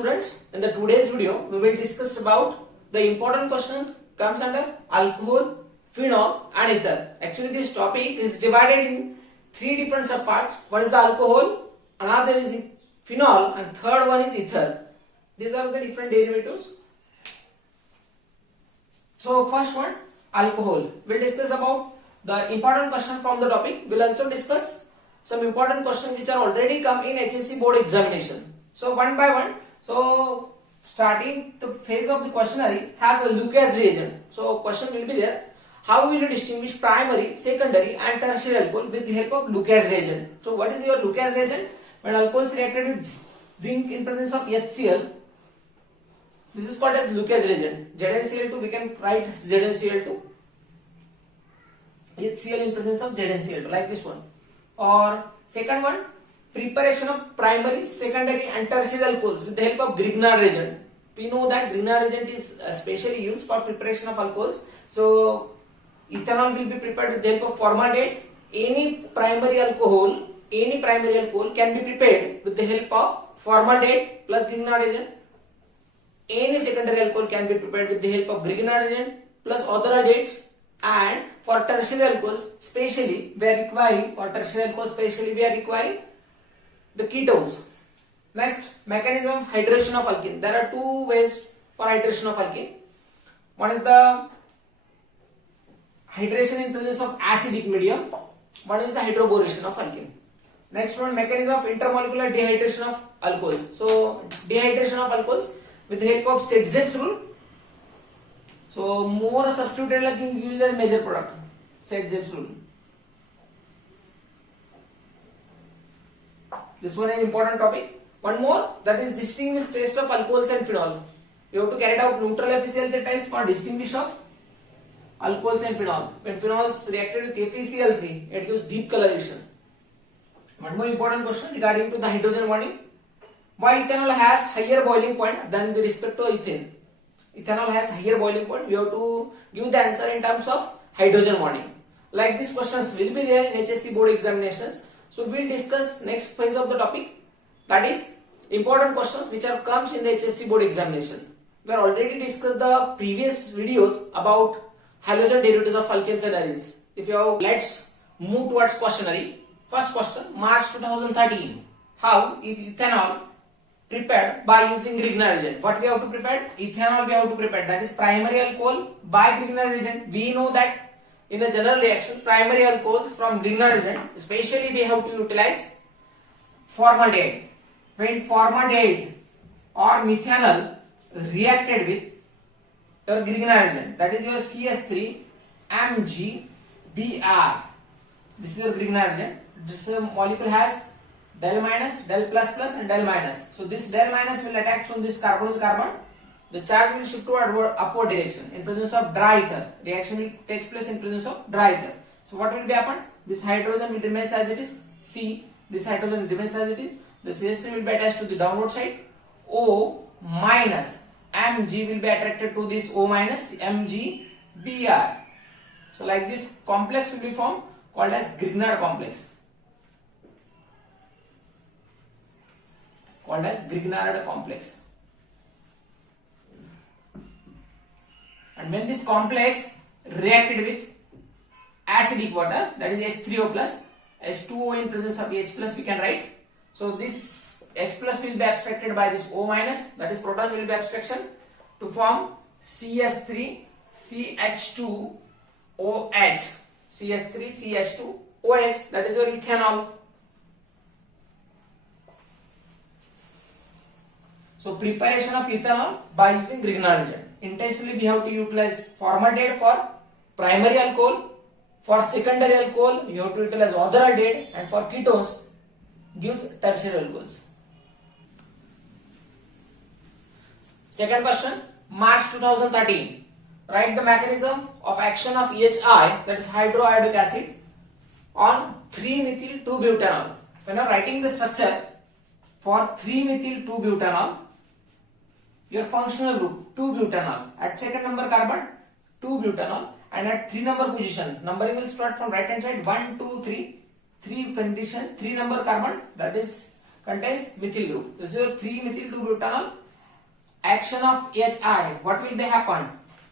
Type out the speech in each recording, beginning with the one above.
students, in the today's video we will discuss about the important question comes under alcohol, phenol and ether. Actually this topic is divided in three different subparts. One is the alcohol, another is phenol and third one is ether. These are the different derivatives. So first one, alcohol. We'll discuss about the important question from the topic. We'll also discuss some important questions which are already come in HSC board examination. So one by one. So starting the phase of the questionnaire has a Lucas reagent. So question will be there. How will you distinguish primary, secondary and tertiary alcohol with the help of Lucas reagent? So what is your Lucas reagent? When alcohol is reacted with zinc in presence of HCl, this is called as Lucas reagent. ZnCl2 we can write ZnCl2. HCl in presence of ZnCl2 like this one. Or second one, preparation of primary, secondary and tertiary alcohols with the help of Grignard reagent. We know that Grignard reagent is specially used for preparation of alcohols. So ethanol will be prepared with the help of formaldehyde. Any primary alcohol can be prepared with the help of formaldehyde plus Grignard reagent. Any secondary alcohol can be prepared with the help of Grignard reagent plus other aldehydes. And for tertiary alcohols, especially we are requiring the ketones. Next, mechanism of hydration of alkene. There are two ways for hydration of alkene. One is the hydration in presence of acidic medium. One is the hydroboration of alkene. Next one, mechanism of intermolecular dehydration of alcohols. So dehydration of alcohols with the help of Sedgwick's rule. So more substituted alkene used as major product. Sedgwick's rule. This one is important topic. One more, that is distinguish taste of alcohols and phenol. You have to carry out neutral FeCl3 test for distinguish of alcohols and phenol. When phenol is reacted with FeCl3, it gives deep coloration. One more important question regarding to the hydrogen bonding. Why ethanol has higher boiling point than with respect to ethane? Ethanol has higher boiling point. We have to give the answer in terms of hydrogen bonding. Like these questions will be there in HSC board examinations. So we will discuss next phase of the topic, that is important questions which are comes in the HSC board examination. We have already discussed the previous videos about halogen derivatives of alkanes and arenes. If you have, let's move towards questionnaire. First question, March 2013. How is ethanol prepared by using Grignard reagent? What we have to prepare? Ethanol we have to prepare. That is primary alcohol by Grignard reagent. We know that in a general reaction, primary alcohols from Grignard reagent, especially we have to utilize formaldehyde. When formaldehyde or methanol reacted with your Grignard reagent, that is your CS3 MgBr. This is your Grignard reagent. This molecule has del minus, del plus plus and del minus. So this del minus will attach on this carbon to carbon. The charge will shift toward upward direction in presence of dry ether. Reaction will takes place in presence of dry ether. So what will be happen? This hydrogen will remain as it is C. This hydrogen remains as it is. The CH3 will be attached to the downward side. O minus Mg will be attracted to this O minus MgBr. So like this complex will be formed called as Grignard complex. Called as Grignard complex. And when this complex reacted with acidic water, that is H3O plus, H2O in presence of H plus we can write. So this H plus will be abstracted by this O minus, that is proton will be abstraction to form CS3 CH2OH. CS3 CH2OH, that is your ethanol. So preparation of ethanol by using Grignard reagent. Intentionally we have to utilize formaldehyde for primary alcohol. For secondary alcohol you have to utilize other aldehyde, and for ketones gives tertiary alcohols. Second question, March 2013. Write the mechanism of action of EHI, that is hydroiodic acid, on 3-methyl-2-butanol. When you are writing the structure for 3-methyl-2-butanol, your functional group 2-butanol, at second number carbon 2-butanol, and at 3 number position, numbering will start from right hand side 1, 2, 3, 3 condition, 3 number carbon, that is contains methyl group. This is your 3-methyl-2-butanol, action of HI, what will be happen?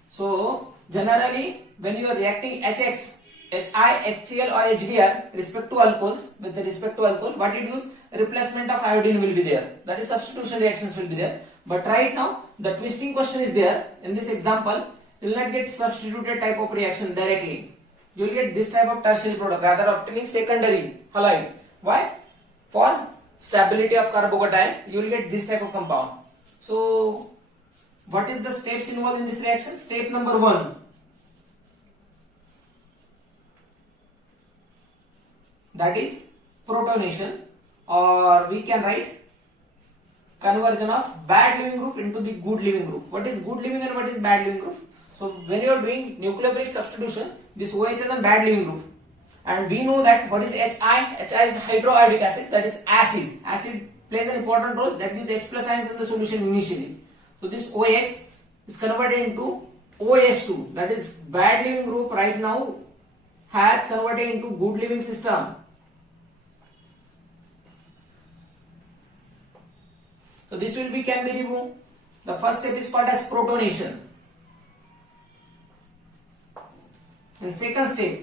So generally when you are reacting HX, HI, HCl or HBr respect to alcohols, with respect to alcohol, what it use? Replacement of iodine will be there. That is substitution reactions will be there. But right now the twisting question is there. In this example, you will not get substituted type of reaction directly. You will get this type of tertiary product, rather obtaining secondary halide. Why? For stability of carbocation, you will get this type of compound. So what is the steps involved in this reaction? Step number 1. That is protonation, or we can write conversion of bad leaving group into the good leaving group. What is good leaving and what is bad leaving group? So when you are doing nucleophilic substitution, this OH is a bad leaving group. And we know that what is HI? HI is hydroiodic acid, that is acid. Acid plays an important role, that gives H plus ions in the solution initially. So this OH is converted into OH2, that is bad leaving group right now has converted into good leaving system. So this will be can be removed. The first step is called as protonation. In second step,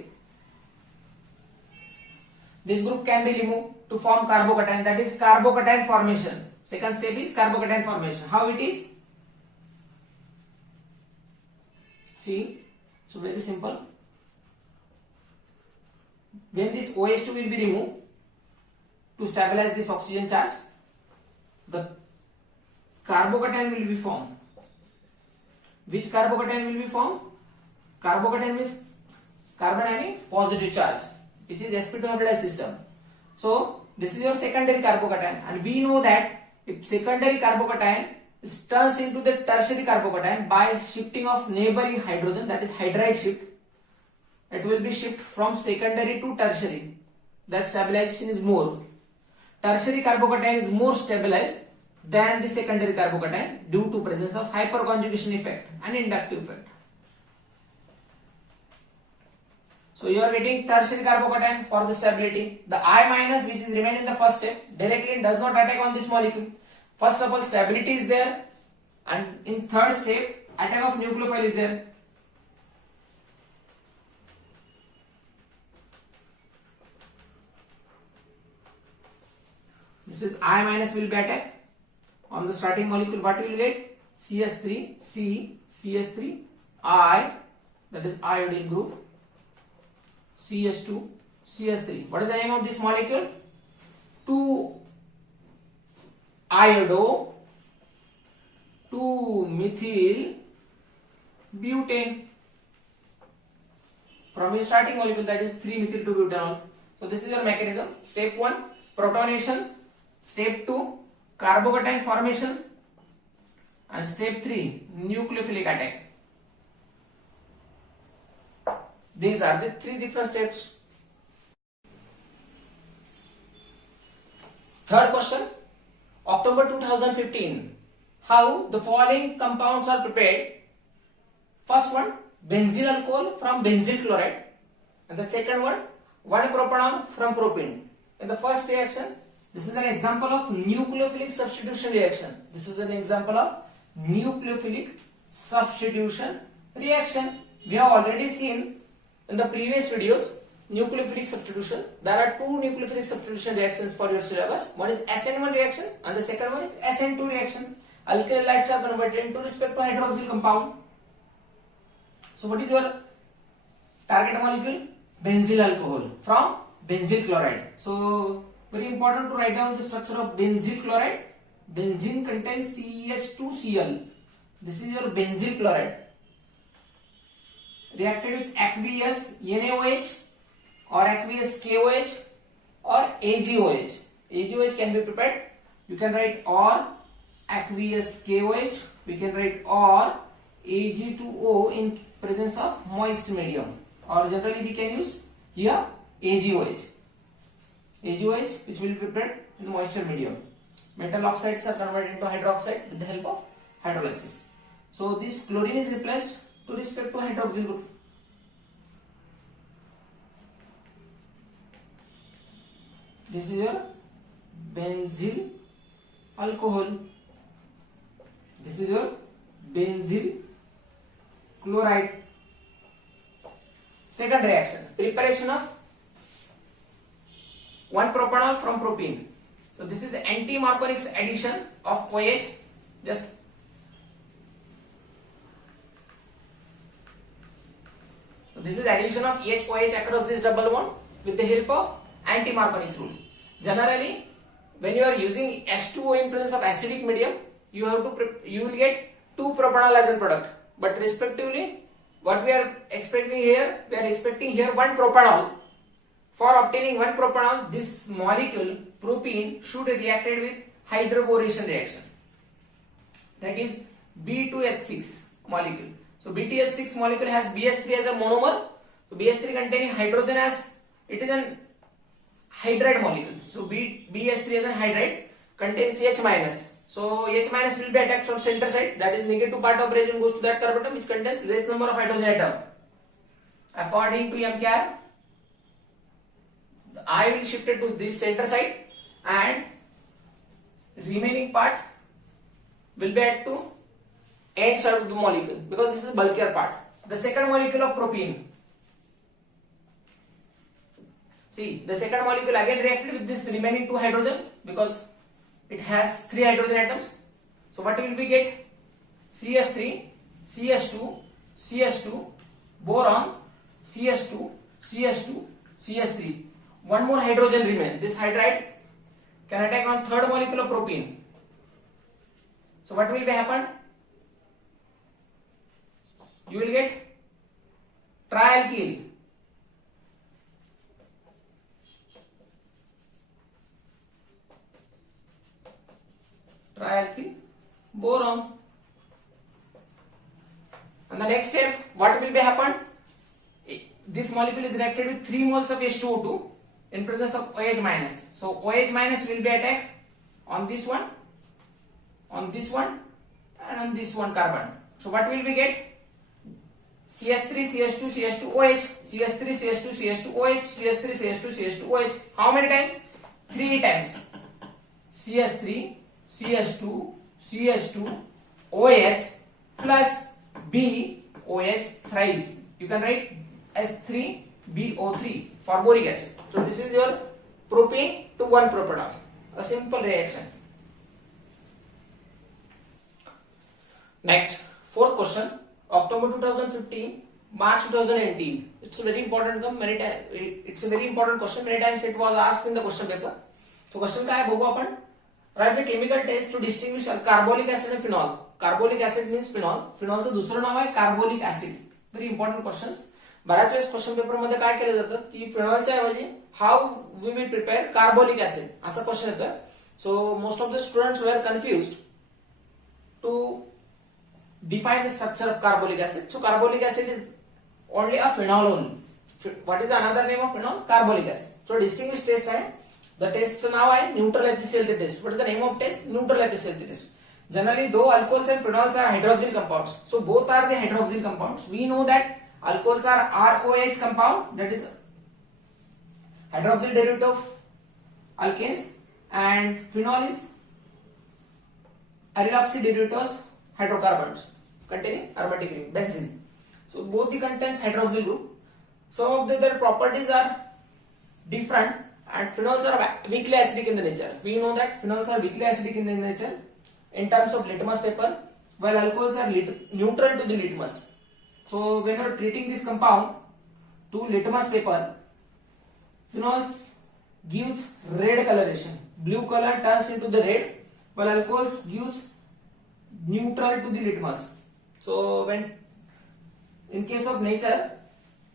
this group can be removed to form carbocation, that is carbocation formation. Second step is carbocation formation. How it is? See, so very simple. When this OH2 will be removed to stabilize this oxygen charge, the carbocation will be formed. Which carbocation will be formed? Carbocation means carbon having positive charge, which is sp2 hybridized system. So this is your secondary carbocation, and we know that if secondary carbocation turns into the tertiary carbocation by shifting of neighboring hydrogen, that is hydride shift, it will be shift from secondary to tertiary. That stabilization is more. Tertiary carbocation is more stabilized than the secondary carbocation due to presence of hyperconjugation effect and inductive effect. So you are getting tertiary carbocation for the stability. The I minus, which is remain in the first step, directly does not attack on this molecule. First of all, stability is there, and in third step, attack of nucleophile is there. This is I minus will be attacked on the starting molecule. What you will get? CS3, C, CS3, I, that is iodine group, CS2, CS3. What is the name of this molecule? 2-iodo, 2-methyl butane. From your starting molecule, that is 3-methyl 2-butanol. So this is your mechanism. Step 1, protonation. Step 2, carbocation formation. And step 3, nucleophilic attack. These are the 3 different steps. Third question, October 2015. How the following compounds are prepared? First one, benzyl alcohol from benzyl chloride, and the second one, 1-propanol from propene. In the first reaction, this is an example of nucleophilic substitution reaction. This is an example of nucleophilic substitution reaction. We have already seen in the previous videos nucleophilic substitution. There are 2 nucleophilic substitution reactions for your syllabus. One is SN1 reaction and the second one is SN2 reaction. Alkyl halides are converted into respect to hydroxyl compound. So what is your target molecule? Benzyl alcohol from benzyl chloride. So very important to write down the structure of benzyl chloride. Benzene contains CH2Cl. This is your benzyl chloride. Reacted with aqueous NaOH or aqueous KOH or AgOH. AgOH can be prepared. You can write or aqueous KOH. We can write or Ag2O in presence of moist medium. Or generally we can use here AgOH. AgOH which will be prepared in moisture medium. Metal oxides are converted into hydroxide with the help of hydrolysis. So this chlorine is replaced to respect to hydroxyl group. This is your benzyl alcohol. This is your benzyl chloride. Second reaction, preparation of 1 propanol from propene. So this is the anti-Marconic addition of OH. Just so this is addition of OH across this double bond with the help of anti-Marconic rule. Generally, when you are using H2O in presence of acidic medium, you will get 2 propanol as a product. But respectively, what we are expecting here, 1 propanol. For obtaining 1 propanol, this molecule propene should react with hydroboration reaction. That is B2H6 molecule. So BTH6 molecule has BH3 as a monomer. So BH3 containing hydrogen as it is an hydride molecule. So BH3 as a hydride contains H minus. So H minus will be attacked from center side. That is negative part of reagent goes to that carbon atom which contains less number of hydrogen atom. According to MKR, the I will shift it to this center side and remaining part will be added to end side of the molecule because this is bulkier part. The second molecule of propene. See, the second molecule again reacted with this remaining 2 hydrogen because it has 3 hydrogen atoms. So what will we get? CS3, CS2, CS2, boron, CS2, CS2, CS3. 1 more hydrogen remains. This hydride can attack on third molecule of propene. So what will be happen? You will get trialkyl. Trialkyl boron. And the next step, what will be happen? This molecule is reacted with 3 moles of H2O2 in presence of OH minus. So OH minus will be attacked on this one, and on this one carbon. So what will we get? CS3, CS2, CS2, OH, CS3, CS2, CS2, OH, CS3, CS2, CS2, OH. How many times? 3 times. CS3, CS2, CS2, OH plus BOH thrice. You can write as 3BO3 for boric acid. So this is your propane to 1 propanol. A simple reaction. Next, fourth question. October 2015, March 2018. It's a very important question. Many times it was asked in the question paper. So question काय बघू आपण. Write the chemical test to distinguish carbolic acid and phenol. Carbolic acid means phenol. Phenol चं दुसरं नाव आहे carbolic acid. Very important questions. बऱ्याच वेळेस question paper मध्ये काय केलं जातं की फिनॉलच्या ऐवजी how we will prepare carbolic acid असा क्वेश्चन येतोय. So most of the students were confused to define the structure of carbolic acid. So carbolic acid is only a phenol only. What is the another name of phenol? Carbolic acid. So distinguished test है. The test now है neutral FeCl3 test. What is the name of test? Neutral FeCl3 test. Generally, though alcohols and phenols are hydroxyl compounds, so both are the hydroxyl compounds. We know that alcohols are ROH compound, that is hydroxyl derivative of alkanes, and phenol is allyloxy derivatives hydrocarbons containing aromatic ring, benzene. So both the contains hydroxyl group. Some of their properties are different, and phenols are weakly acidic in the nature. We know that phenols are weakly acidic in the nature in terms of litmus paper, while alcohols are neutral to the litmus. So when you are treating this compound to litmus paper, phenols gives red coloration. Blue color turns into the red, while alcohols gives neutral to the litmus. So when in case of nature,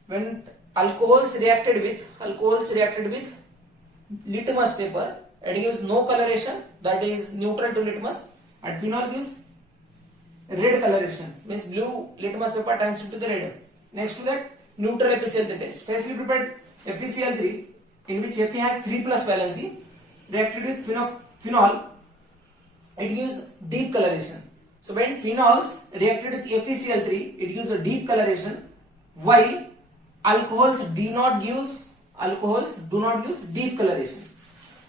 when alcohols reacted with litmus paper, it gives no coloration, that is neutral to litmus, and phenol gives red coloration, means blue litmus paper turns into the red. Next to that, neutral FeCl3 test. Freshly prepared FeCl3 in which Fe has 3 plus valency reacted with phenol, it gives deep coloration. So when phenols reacted with FeCl3, it gives a deep coloration, while alcohols do not use deep coloration.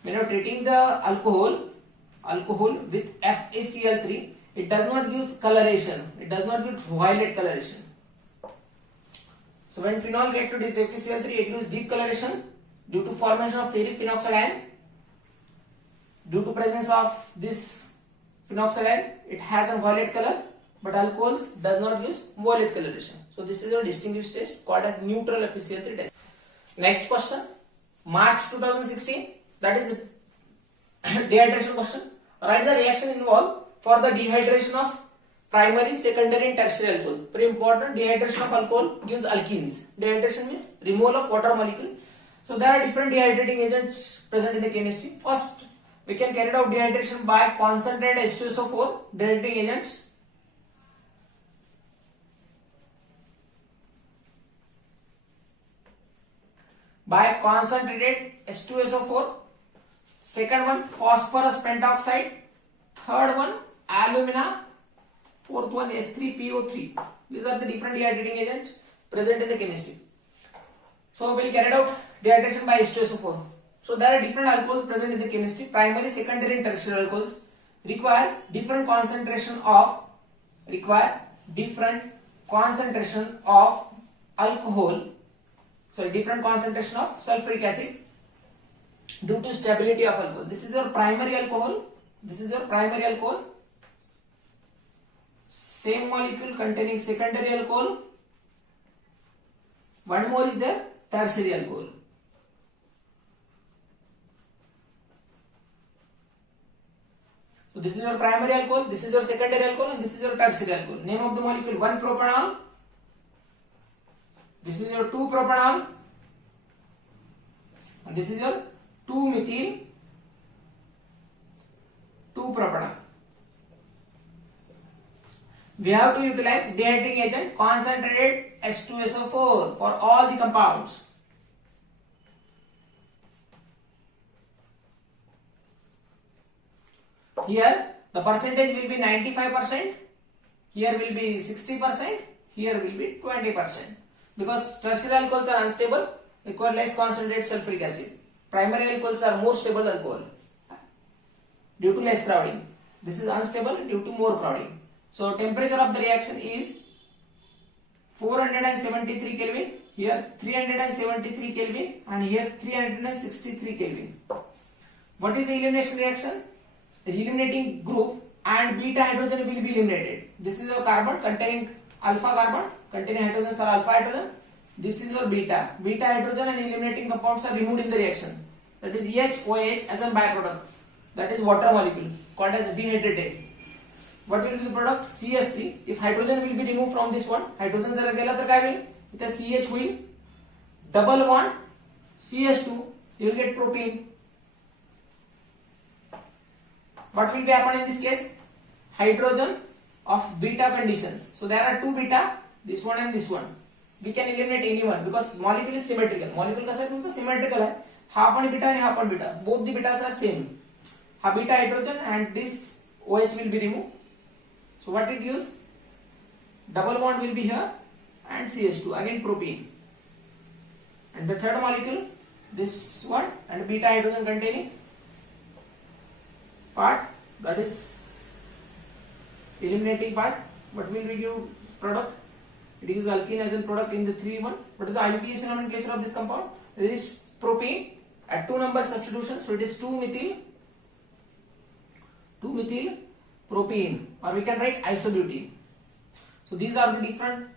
When you are treating the alcohol with FeCl3, it does not give coloration. It does not give violet coloration. So when phenol react to FeCl3, it gives deep coloration due to formation of ferric phenoxide ion. Due to presence of this phenoxide ion, it has a violet color, but alcohols does not use violet coloration. So this is a distinguished test called as neutral FeCl3 test. Next question, March 2016, that is dehydration question. Write the reaction involved for the dehydration of primary, secondary and tertiary alcohol. Very important, dehydration of alcohol gives alkenes. Dehydration means removal of water molecule. So there are different dehydrating agents present in the chemistry. First, we can carry out dehydration by concentrated H2SO4 dehydrating agents. By concentrated H2SO4. Second one, phosphorus pentoxide. Third one, alumina. Fourth one, S3PO3. These are the different dehydrating agents present in the chemistry. So we will carry out dehydration by H2SO4. So there are different alcohols present in the chemistry. Primary, secondary and tertiary alcohols require different concentration of alcohol. Different concentration of sulfuric acid due to stability of alcohol. This is your primary alcohol. Same molecule containing secondary alcohol. One more is there, tertiary alcohol. So this is your primary alcohol, this is your secondary alcohol, and this is your tertiary alcohol. Name of the molecule, 1-propanol. This is your 2-propanol. And this is your 2-methyl 2-propanol. We have to utilize dehydrating agent concentrated H2SO4 for all the compounds. Here the percentage will be 95%, here will be 60%, here will be 20%. Because tertiary alcohols are unstable, require less concentrated sulfuric acid. Primary alcohols are more stable alcohol due to less crowding. This is unstable due to more crowding. So temperature of the reaction is 473 Kelvin, here 373 Kelvin, and here 363 Kelvin. What is the elimination reaction? The eliminating group and beta hydrogen will be eliminated. This is your carbon containing alpha carbon, containing hydrogens are alpha hydrogen. This is your beta. Beta hydrogen and eliminating compounds are removed in the reaction. That is EH-OH as a byproduct. That is water molecule called as dehydrated. What will be the product? CH3. If hydrogen will be removed from this one, hydrogen जर गेला तर काय होईल? इथे CH होईल, double bond CH2, you will get propane. What will be happen in this case? Hydrogen of beta conditions. So there are two beta, this one and this one. We can eliminate any one because molecule is symmetrical. Molecule कसा आहे तुमचा symmetrical आहे. हा पण beta आणि हा पण beta. Both the betas are same. हा beta hydrogen and this OH will be removed. So what it gives? Double bond will be here and CH2, again propane. And the third molecule, this one, and beta hydrogen containing part, that is eliminating part. What will we give product? It gives alkene as a product in the 3-1. What is the IUPAC nomenclature of this compound? There is propane at 2 number substitution, so it is 2-methyl propane, or we can write isobutene. So these are the different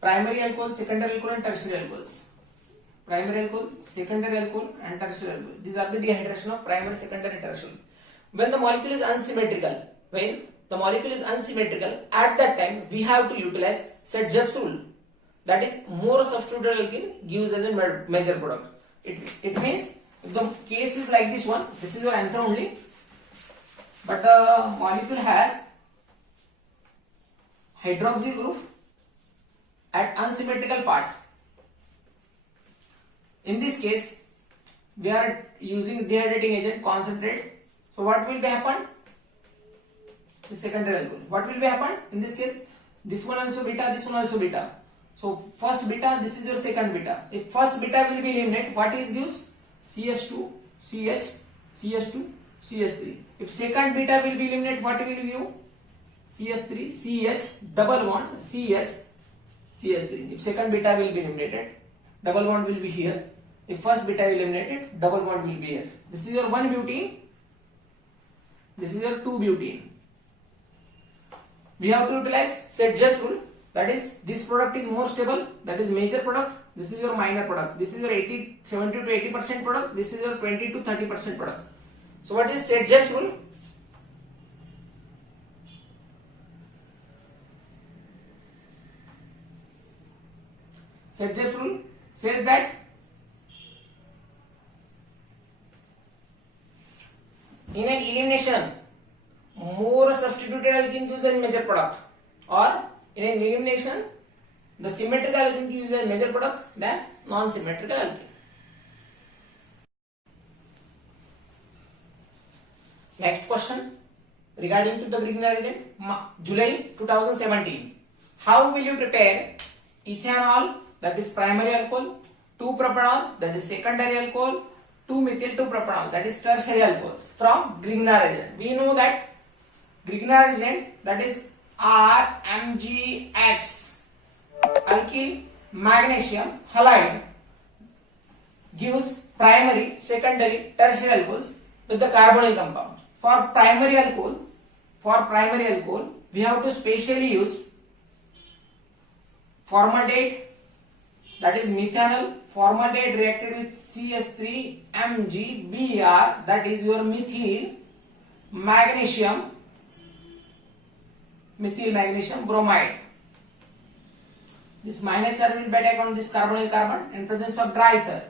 primary alcohol, secondary alcohol and tertiary alcohols. Primary alcohol, secondary alcohol and tertiary alcohol. These are the dehydration of primary, secondary and tertiary. When the molecule is unsymmetrical, at that time we have to utilize Sedgwick's rule. That is, more substituted alkene gives as a major product. It means if the case is like this one, this is your answer only. But the molecule has hydroxyl group at unsymmetrical part. In this case, we are using dehydrating agent concentrate. So what will be happen? The secondary alcohol. What will be happen? In this case, this one also beta, this one also beta. So first beta, this is your second beta. If first beta will be eliminated, what is used? CH2, CH, CH2, CH3. If second beta will be eliminated, what will you? CH3 CH double bond CH CH3. If second beta will be eliminated, double bond will be here. If first beta eliminated, double bond will be here. This is your 1 butene. This is your 2 butene. We have to utilize Sedgwick rule. That is, this product is more stable. That is major product. This is your minor product. This is your 70 to 80% product. This is your 20 to 30% product. So what is Sedgwick rule? Sedgwick rule says that in an elimination, more substituted alkene gives a major product, or in an elimination, the symmetrical alkene gives a major product than non-symmetrical alkene. Next question regarding to the Grignard reagent, July 2017. How will you prepare ethanol, that is primary alcohol, 2-propanol, that is secondary alcohol, 2-methyl-2-propanol, that is tertiary alcohols from Grignard reagent? We know that Grignard reagent, that is RMgX, alkyl magnesium halide, gives primary, secondary, tertiary alcohols with the carbonyl compound. For primary alcohol, we have to specially use formaldehyde, that is methanol. Formaldehyde reacted with CH3MgBr, that is your methyl magnesium bromide. This minor charge will be attacked on this carbonyl carbon in presence of dry ether.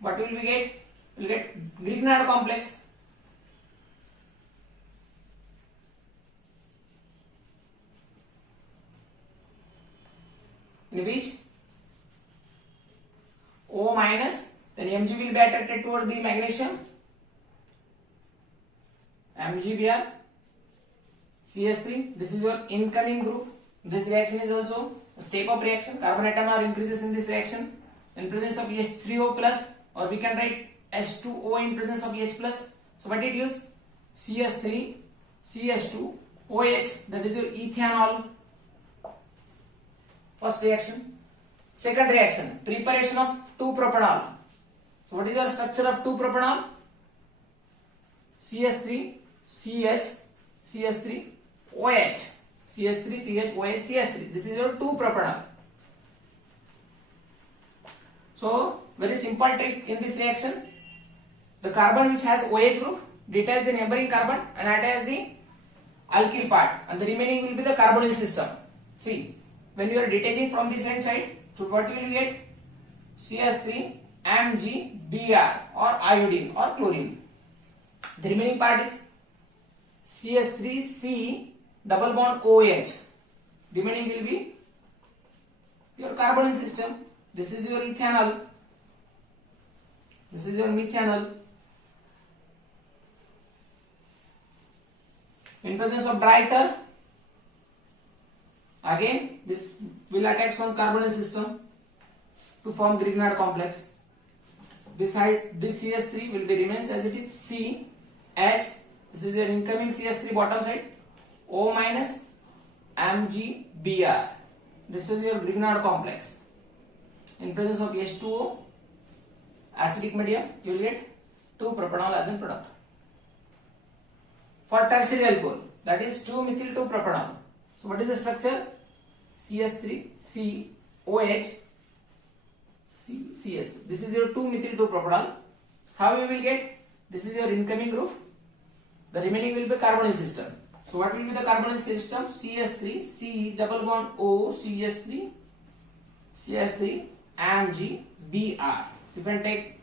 What will we get? We will get Grignard complex. In which O minus, then Mg will be attracted toward the magnesium, MgBr, CH3. This is your incoming group. This reaction is also a step-up reaction. Carbon atom are increases in this reaction in presence of H3O plus, or we can write H2O in presence of H plus. So what it gives? CH3, CH2, OH, that is your ethanol. First reaction. Second reaction, preparation of 2-propanol. So what is your structure of 2-propanol? CH3, CH, CH3, OH, CH3, CH, OH, CH3. This is your 2-propanol. So very simple trick in this reaction. The carbon which has OH group detaches the neighboring carbon and attaches the alkyl part, and the remaining will be the carbonyl system. See, when you are detaching from this end side, so what you will get? CH3 MgBr, or iodine or chlorine. The remaining part is CH3C double bond OH. Remaining will be your carbonyl system. This is your ethanol. This is your methanol. In presence of dry ether, again this will attack on carbonyl system to form Grignard complex. This side, this CH3 will be remains as it is C, H. This is your incoming CH3 bottom side, O minus, MgBr. This is your Grignard complex. In presence of H2O, acidic medium, you will get 2-propanol as a product. For tertiary alcohol, that is 2-methyl-2-propanol. So what is the structure? CH3COH CS. This is your 2-methyl-2-propanol. How you will get? This is your incoming group. The remaining will be carbonyl system. So what will be the carbonyl system? CH3 C double bond O CH3 CH3 MgBr. You can take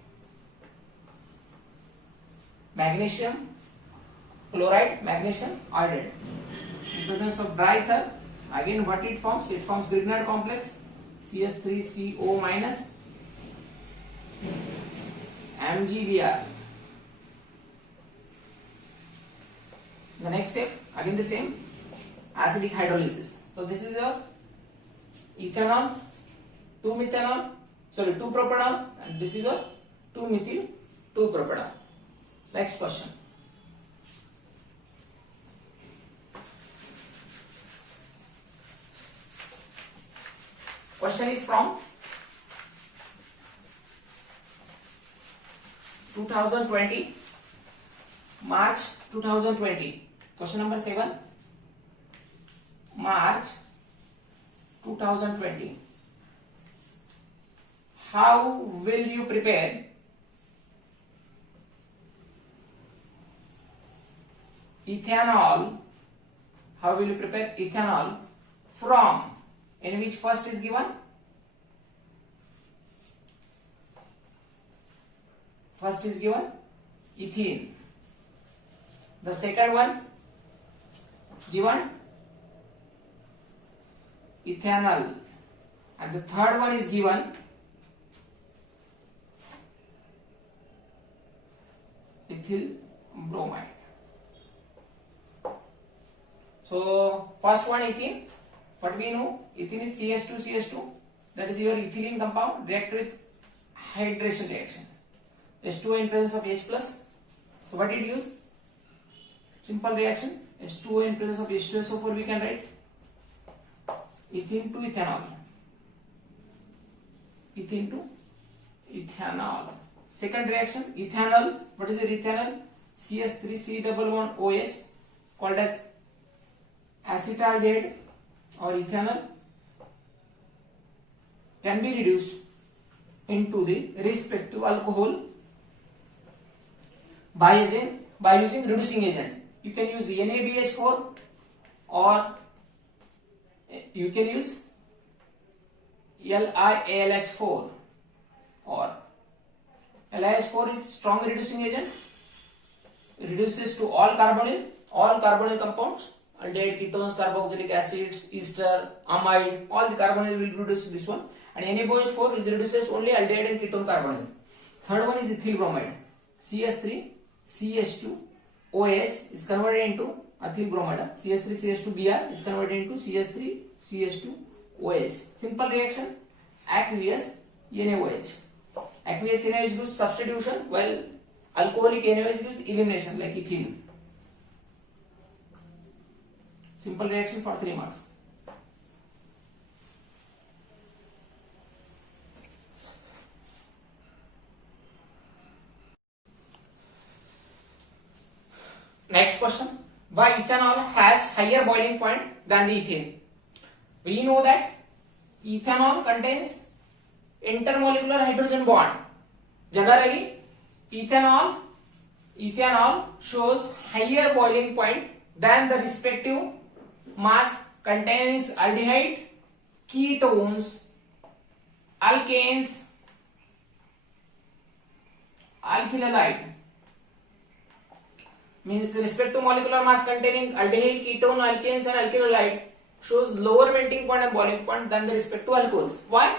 magnesium chloride, magnesium iodide. In presence of dry ether, again what it forms? It forms Grignard complex, CH3CO minus MgBr. The next step, again the same, acidic hydrolysis. So this is your ethanol, 2-propanol, and this is a 2-methyl-2-propanol. Next question. Question is from 2020, March 2020. Question number 7, March 2020. How will you prepare ethanol? How will you prepare ethanol from, in which first is given? First is given ethene. The second one given ethanol, and the third one is given ethyl bromide. So first one ethene, what we know, ethene is CH2CH2, that is your ethylene compound, react with hydration reaction, H2O in presence of H plus. So what did you use? Simple reaction, H2O in presence of H2SO4, we can write ethene to ethanol, ethene to ethanol. Second reaction, ethanol, what is your ethanol? CH3C11OH, called as acetaldehyde or ethanol, can be reduced into the respective alcohol by using reducing agent. You can use NaBH4 or you can use LiAlH4, or LiH4 is strong reducing agent, reduces to all carbonyl compounds, aldehyde, ketones, carboxylic acids, ester, amide, all the carbonyl will reduce to this one. And NaBH4 is reduces only aldehyde and ketone carbonyl. Third one is ethyl bromide, CH3CH2OH is converted into ethyl bromide, CH3CH2Br is converted into CH3CH2OH. Simple reaction, aqueous NaOH. Aqueous NaOH gives substitution, while alcoholic NaOH gives elimination, like ethene. Simple reaction for 3 marks. Next question, why ethanol has higher boiling point than the ethane? We know that ethanol contains intermolecular hydrogen bond. Generally, ethanol shows higher boiling point than the respective mass contains aldehyde, ketones, alkanes, alkylhalide. Means respective molecular mass containing aldehyde, ketone, alkanes and alkylhalide shows lower melting point and boiling point than the respective alcohols. Why?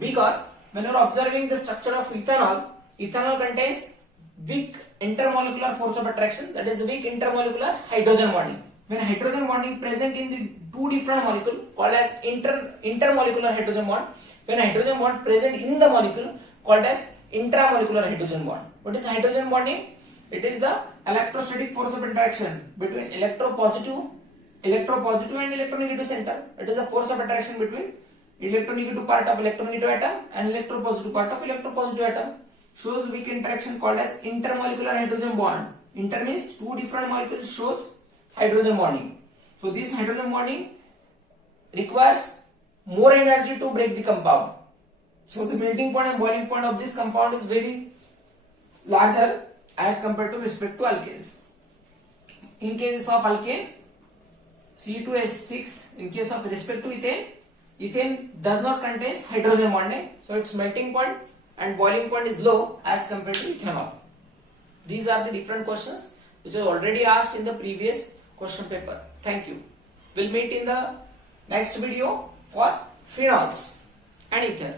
Because when you are observing the structure of ethanol contains weak intermolecular force of attraction, that is weak intermolecular hydrogen bonding. When hydrogen bonding present in the two different molecule called as intermolecular hydrogen bond, when hydrogen bond present in the molecule called as intramolecular hydrogen bond. What is hydrogen bonding? It is the electrostatic force of interaction between electropositive and electronegative center. It is a force of attraction between electronegative part of electronegative atom and electropositive part of electropositive atom. Shows weak interaction called as intermolecular hydrogen bond. Inter means two different molecules shows hydrogen bonding. So this hydrogen bonding requires more energy to break the compound. So the melting point and boiling point of this compound is very larger as compared to respect to alkanes. In cases of alkane, C2H6, in case of respect to ethane does not contain hydrogen bonding, so its melting point and boiling point is low as compared to ethanol. These are the different questions which are already asked in the previous question paper. Thank you. We'll meet in the next video for phenols and ether.